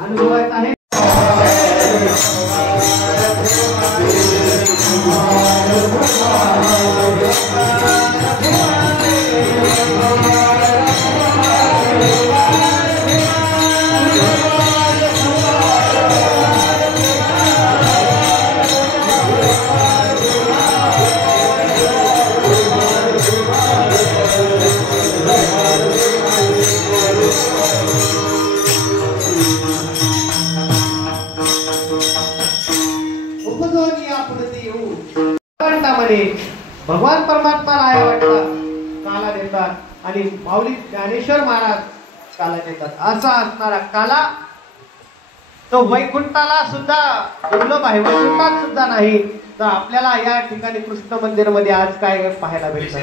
अनुभवायचं आहे. भगवान परमात्मा राया वाटला काला देतात आणि माऊली ज्ञानेश्वर महाराज काला देतात. असा असणारा काला तो वैकुंठाला सुद्धा दुर्लभ आहे, वैकुंठात सुद्धा नाही. तर आपल्याला या ठिकाणी कृष्ण मंदिर मध्ये आज काय पाहायला भेटतं.